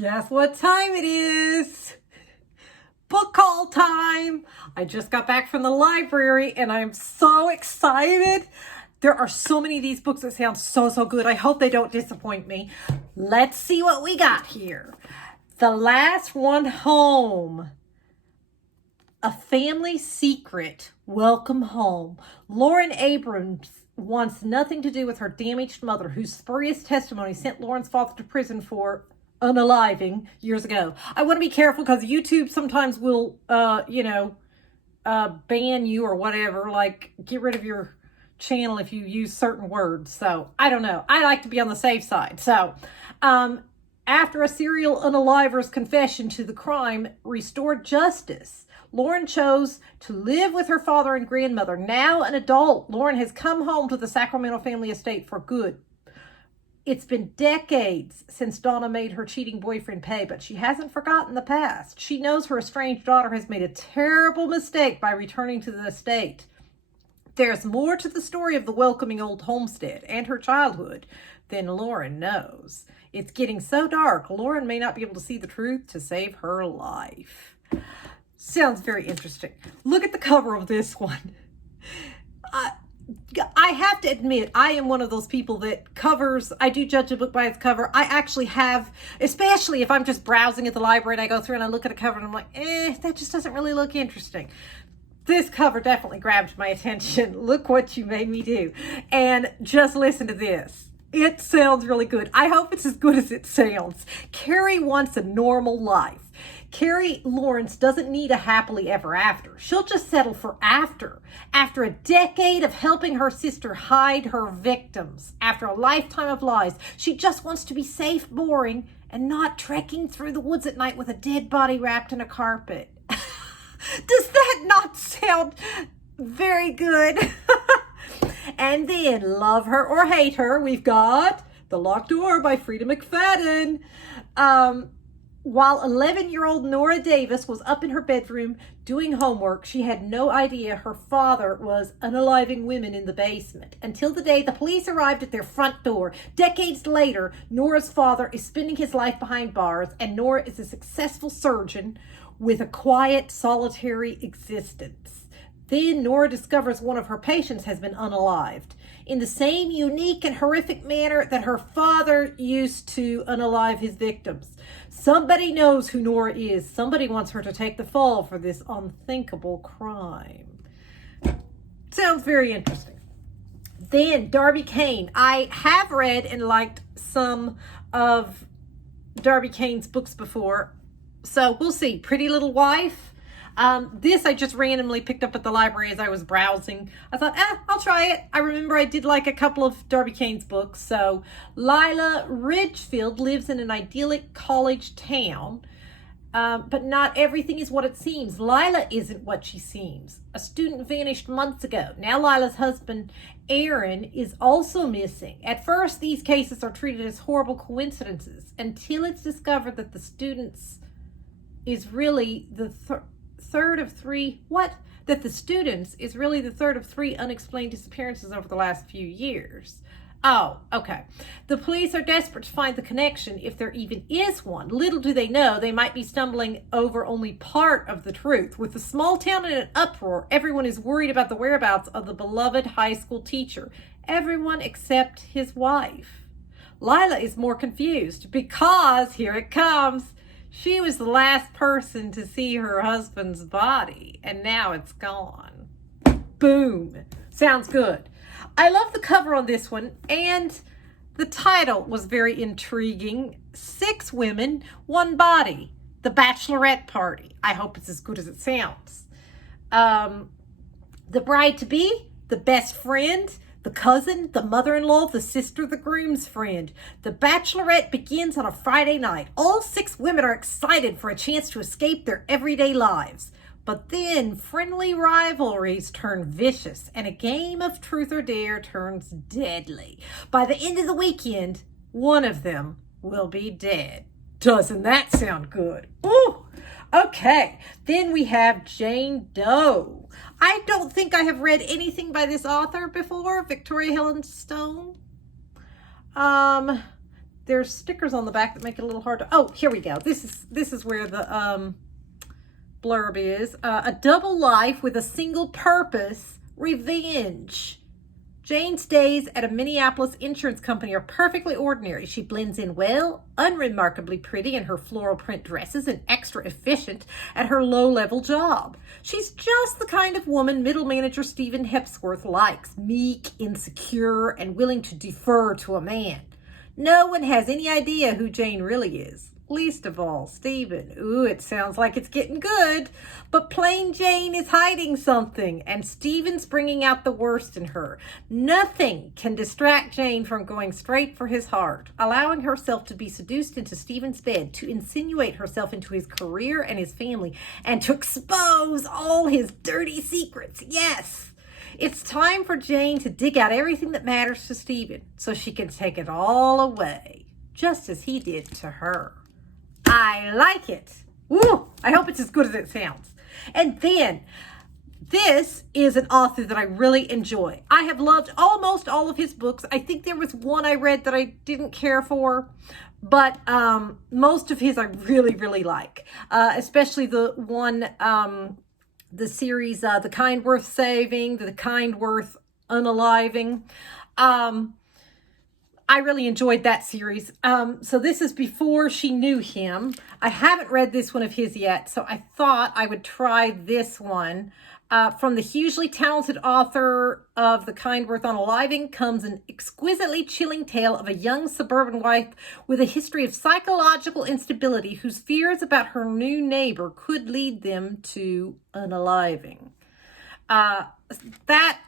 Guess what time it is? Book haul time. I just got back from the library and I'm so excited. There are so many of these books that sound so good. I hope they don't disappoint me. Let's see what we got here. The Last One Home. A Family Secret. Welcome home. Lauren Abrams wants nothing to do with her damaged mother, whose spurious testimony sent Lauren's father to prison for unaliving years ago. I want to be careful because YouTube sometimes will, ban you or whatever, like get rid of your channel if you use certain words. So I don't know. I like to be on the safe side. So, after a serial unaliver's confession to the crime restored justice, Lauren chose to live with her father and grandmother. Now an adult, Lauren has come home to the Sacramento family estate for good. It's been decades since Donna made her cheating boyfriend pay, but she hasn't forgotten the past. She knows her estranged daughter has made a terrible mistake by returning to the estate. There's more to the story of the welcoming old homestead and her childhood than Lauren knows. It's getting so dark, Lauren may not be able to see the truth to save her life. Sounds very interesting. Look at the cover of this one. I have to admit, I am one of those people that covers, I do judge a book by its cover. I actually have, especially if I'm just browsing at the library and I go through and I look at a cover and I'm like, that just doesn't really look interesting. This cover definitely grabbed my attention. Look what you made me do. And just listen to this. It sounds really good. I hope it's as good as it sounds. Carrie wants a normal life. Carrie Lawrence doesn't need a happily ever after. She'll just settle for after. After a decade of helping her sister hide her victims, after a lifetime of lies, she just wants to be safe, boring, and not trekking through the woods at night with a dead body wrapped in a carpet. Does that not sound very good? And then, love her or hate her, we've got The Locked Door by Frida McFadden. While 11-year-old Nora Davis was up in her bedroom doing homework, she had no idea her father was unaliving women in the basement until the day the police arrived at their front door. Decades later, Nora's father is spending his life behind bars, and Nora is a successful surgeon with a quiet, solitary existence. Then Nora discovers one of her patients has been unalived in the same unique and horrific manner that her father used to unalive his victims. Somebody knows who Nora is. Somebody wants her to take the fall for this unthinkable crime. Sounds very interesting. Then Darby Kane. I have read and liked some of Darby Kane's books before, so we'll see. Pretty Little Wife. This I just randomly picked up at the library as I was browsing. I thought, I'll try it. I remember I did like a couple of Darby Kane's books. So Lila Ridgefield lives in an idyllic college town, but not everything is what it seems. Lila isn't what she seems. A student vanished months ago. Now Lila's husband, Aaron, is also missing. At first, these cases are treated as horrible coincidences until it's discovered that the students is really the third of three unexplained disappearances over the last few years. Oh, okay. The police are desperate to find the connection, if there even is one. Little do they know, they might be stumbling over only part of the truth. With the small town in an uproar, everyone is worried about the whereabouts of the beloved high school teacher. Everyone except his wife. Lila is more confused because, here it comes, she was the last person to see her husband's body, and now it's gone. Boom. Sounds good. I love the cover on this one, and the title was very intriguing. 6 Women, 1 Body. The Bachelorette Party. I hope it's as good as it sounds. The bride-to-be, the best friend, the cousin, the mother-in-law, the sister, the groom's friend. The bachelorette begins on a Friday night. All 6 women are excited for a chance to escape their everyday lives. But then friendly rivalries turn vicious and a game of truth or dare turns deadly. By the end of the weekend, one of them will be dead. Doesn't that sound good? Ooh. Okay, then we have Jane Doe. I don't think I have read anything by this author before, Victoria Helen Stone. there's stickers on the back that make it a little hard to, oh, here we go. This is where the blurb is. A double life with a single purpose, revenge. Jane's days at a Minneapolis insurance company are perfectly ordinary. She blends in well, unremarkably pretty in her floral print dresses, and extra efficient at her low-level job. She's just the kind of woman middle manager Stephen Hepsworth likes, meek, insecure, and willing to defer to a man. No one has any idea who Jane really is. Least of all, Stephen. Ooh, it sounds like it's getting good. But plain Jane is hiding something, and Stephen's bringing out the worst in her. Nothing can distract Jane from going straight for his heart, allowing herself to be seduced into Stephen's bed, to insinuate herself into his career and his family, and to expose all his dirty secrets. Yes! It's time for Jane to dig out everything that matters to Stephen, so she can take it all away, just as he did to her. I like it. Woo! I hope it's as good as it sounds. And then, this is an author that I really enjoy. I have loved almost all of his books. I think there was one I read that I didn't care for, but most of his I really, really like. Especially the one, the series, The Kind Worth Saving, The Kind Worth Unaliving. I really enjoyed that series. So this is before she knew him. I haven't read this one of his yet, so I thought I would try this one. From the hugely talented author of The Kind Worth Unaliving comes an exquisitely chilling tale of a young suburban wife with a history of psychological instability whose fears about her new neighbor could lead them to unaliving. That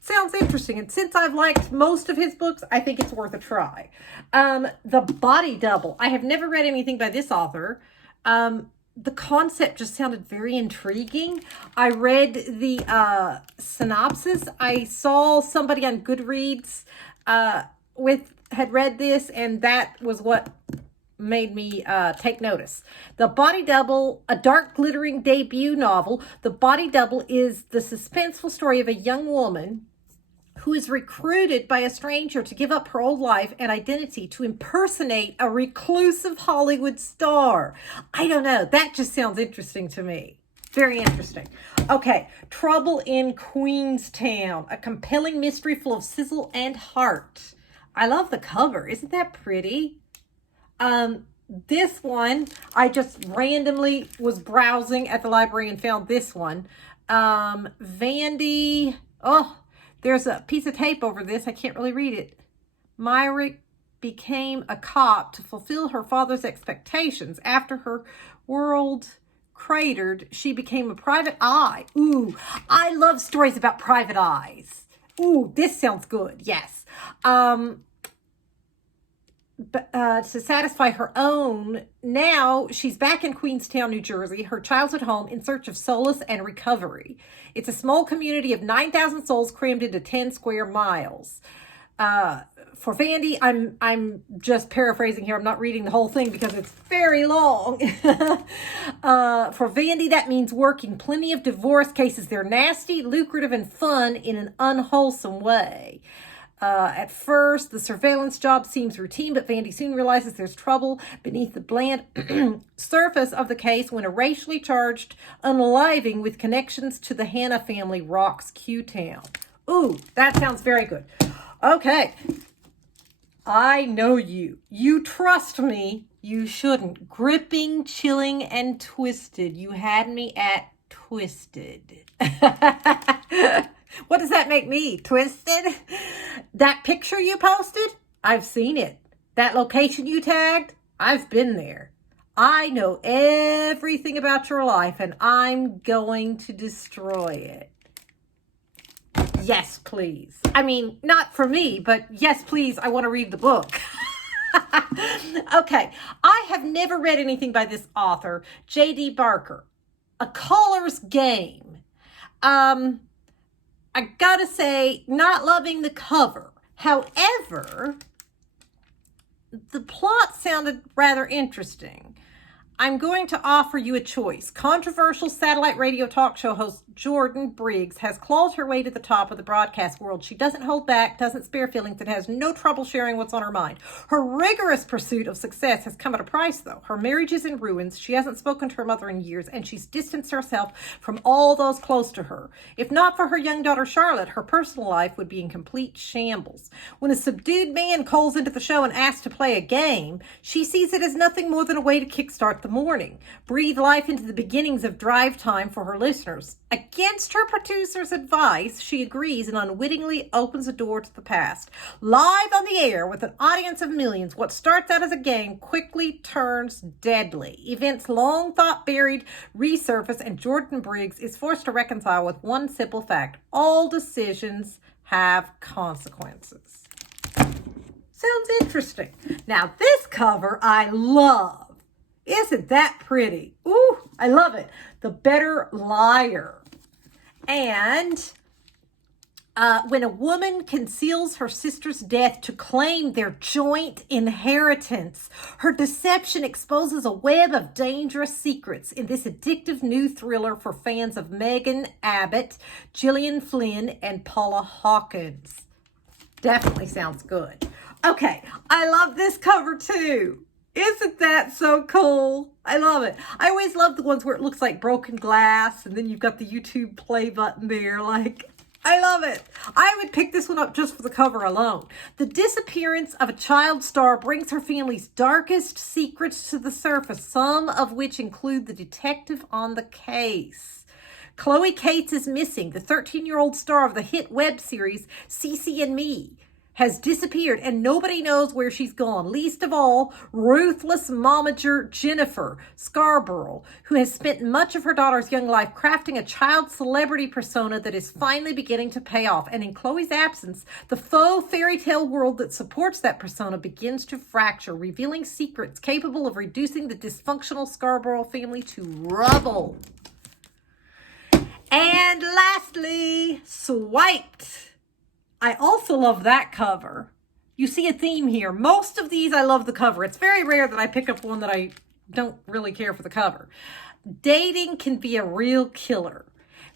sounds interesting, and since I've liked most of his books, I think it's worth a try. The Body Double. I have never read anything by this author. The concept just sounded very intriguing. I read the synopsis. I saw somebody on Goodreads had read this, and that was what made me take notice. The Body Double, a dark, glittering debut novel. The Body Double is the suspenseful story of a young woman who is recruited by a stranger to give up her old life and identity to impersonate a reclusive Hollywood star. I don't know. That just sounds interesting to me. Very interesting. Okay, Trouble in Queenstown, a compelling mystery full of sizzle and heart. I love the cover. Isn't that pretty? This one, I just randomly was browsing at the library and found this one. Vandy, oh, there's a piece of tape over this. I can't really read it. Myrick became a cop to fulfill her father's expectations. After her world cratered, she became a private eye. Ooh, I love stories about private eyes. Ooh, this sounds good. Yes. But to satisfy her own, now she's back in Queenstown, New Jersey, her childhood home, in search of solace and recovery. It's a small community of 9,000 souls crammed into 10 square miles. For Vandy, I'm just paraphrasing here. I'm not reading the whole thing because it's very long. For Vandy, that means working plenty of divorce cases. They're nasty, lucrative, and fun in an unwholesome way. At first, the surveillance job seems routine, but Vandy soon realizes there's trouble beneath the bland surface of the case when a racially charged unaliving with connections to the Hanna family rocks Q-Town. Ooh, that sounds very good. Okay. I know you. You trust me. You shouldn't. Gripping, chilling, and twisted. You had me at twisted. What does that make me? Twisted? That picture you posted? I've seen it. That location you tagged? I've been there. I know everything about your life, and I'm going to destroy it. Yes, please. I mean, not for me, but yes, please. I want to read the book. Okay. I have never read anything by this author, J.D. Barker. A Caller's Game. I gotta say, not loving the cover. However, the plot sounded rather interesting. I'm going to offer you a choice. Controversial satellite radio talk show host Jordan Briggs has clawed her way to the top of the broadcast world. She doesn't hold back, doesn't spare feelings, and has no trouble sharing what's on her mind. Her rigorous pursuit of success has come at a price, though. Her marriage is in ruins. She hasn't spoken to her mother in years, and she's distanced herself from all those close to her. If not for her young daughter Charlotte, her personal life would be in complete shambles. When a subdued man calls into the show and asks to play a game, she sees it as nothing more than a way to kickstart the morning, breathe life into the beginnings of drive time for her listeners. Against her producer's advice, she agrees and unwittingly opens a door to the past. Live on the air with an audience of millions, what starts out as a game quickly turns deadly. Events long thought buried resurface, and Jordan Briggs is forced to reconcile with one simple fact: all decisions have consequences. Sounds interesting. Now, this cover I love. Isn't that pretty? Ooh, I love it. The Better Liar. And when a woman conceals her sister's death to claim their joint inheritance, her deception exposes a web of dangerous secrets in this addictive new thriller for fans of Megan Abbott, Gillian Flynn, and Paula Hawkins. Definitely sounds good. Okay, I love this cover too. Isn't that so cool? I love it. I always love the ones where it looks like broken glass and then you've got the YouTube play button there. Like, I love it. I would pick this one up just for the cover alone. The disappearance of a child star brings her family's darkest secrets to the surface, some of which include the detective on the case. Chloe Cates is missing. The 13-year-old star of the hit web series Cece and Me has disappeared, and nobody knows where she's gone. Least of all, ruthless momager Jennifer Scarborough, who has spent much of her daughter's young life crafting a child celebrity persona that is finally beginning to pay off. And in Chloe's absence, the faux fairy tale world that supports that persona begins to fracture, revealing secrets capable of reducing the dysfunctional Scarborough family to rubble. And lastly, Swiped. I also love that cover. You see a theme here. Most of these, I love the cover. It's very rare that I pick up one that I don't really care for the cover. Dating can be a real killer.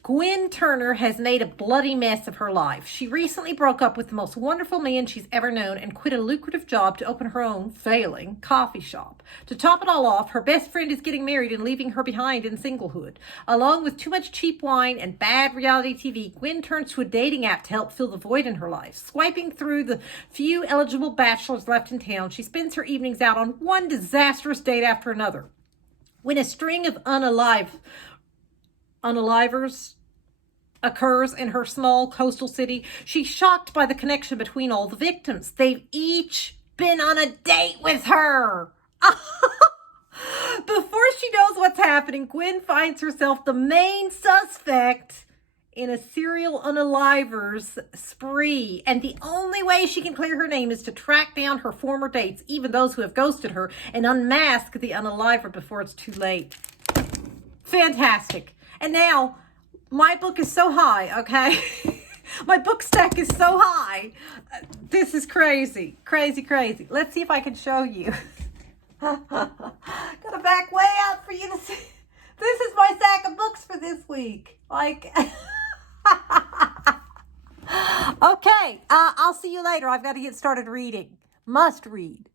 Gwen Turner has made a bloody mess of her life. She recently broke up with the most wonderful man she's ever known and quit a lucrative job to open her own, failing, coffee shop. To top it all off, her best friend is getting married and leaving her behind in singlehood. Along with too much cheap wine and bad reality TV, Gwen turns to a dating app to help fill the void in her life. Swiping through the few eligible bachelors left in town, she spends her evenings out on one disastrous date after another. When a string of unalivers occurs in her small coastal city, she's shocked by the connection between all the victims. They've each been on a date with her. Before she knows what's happening, Gwen finds herself the main suspect in a serial unalivers spree. And the only way she can clear her name is to track down her former dates, even those who have ghosted her, and unmask the unaliver before it's too late. Fantastic. And now, my book is so high, okay? My book stack is so high. This is crazy, crazy, crazy. Let's see if I can show you. Gotta back way out for you to see. This is my stack of books for this week. Like, okay, I'll see you later. I've got to get started reading. Must read.